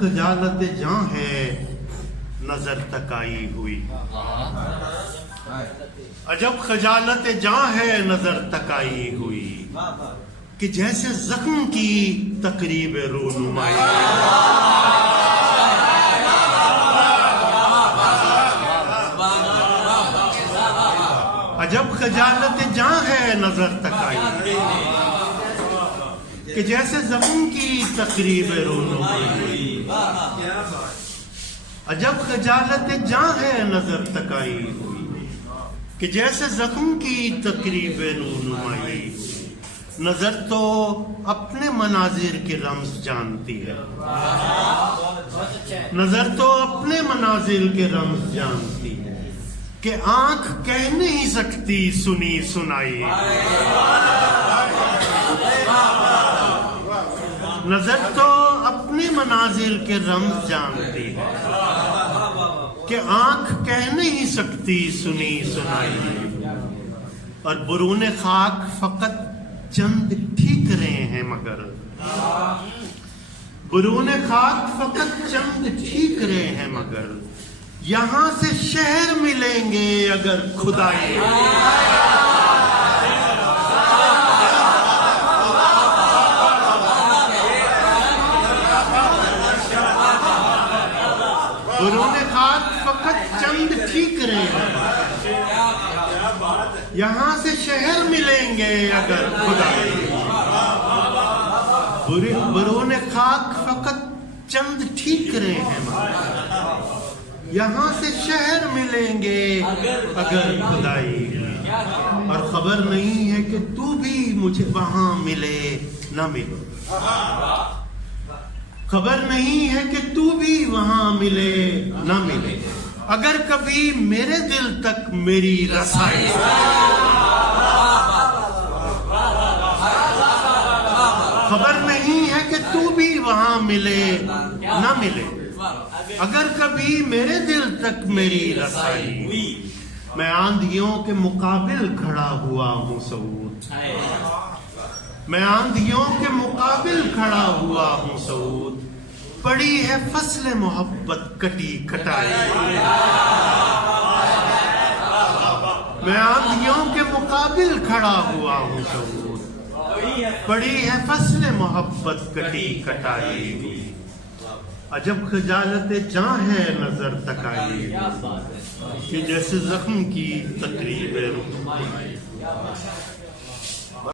خجالت جاں ہے نظر تک آئی ہوئی، عجب خجالت جاں ہے نظر تک آئی ہوئی، کہ جیسے زخم کی تقریب رونمائی، عجب خجالت جاں ہے نظر تک آئی، کہ جیسے زخم کی تقریب رونمائی، عجب خجالت جاں ہے نظر تک آئی ہوئی، کہ جیسے زخم کی تقریب رونمائی، نظر تو اپنے مناظر کے رمز جانتی ہے، نظر تو اپنے مناظر کے رمز جانتی ہے، کہ آنکھ کہہ نہیں سکتی سنی سنائی، نظر تو اپنے مناظر کے رمز جانتی ہے، کہ آنکھ کہہ نہیں سکتی سنی سنائی، اور برون خاک فقط چند ٹھیکرے ہیں مگر، برون خاک فقط چند ٹھیکرے ہیں مگر، یہاں سے شہر ملیں گے اگر کھدائی، برون خاک فقط چند ٹھیکرے ہیں، یہاں سے شہر ملیں گے اگر کھدائی، برون خاک فقط چند ٹھیکرے ہیں مگر، یہاں سے شہر ملیں گے اگر کھدائی، اور خبر نہیں ہے کہ تو بھی مجھے وہاں ملے نہ ملے، خبر نہیں ہے کہ تو بھی وہاں ملے نہ ملے، اگر کبھی میرے دل تک میری رسائی، خبر نہیں ہے کہ تو بھی وہاں ملے نہ ملے، اگر کبھی میرے دل تک میری رسائی، میں آندھیوں کے مقابل کھڑا ہوا ہوں سعود، میں آندھیوں کے مقابل کھڑا ہوا ہوں سعود، پڑی ہے فصل محبت کٹی کٹائی، میں آندھیوں کے مقابل کھڑا ہوا ہوں سعود، پڑی ہے فصل محبت کٹی کٹائی، عجب خجالت جاں ہے نظر تک آئی، کہ جیسے زخم کی تقریب رونمائی۔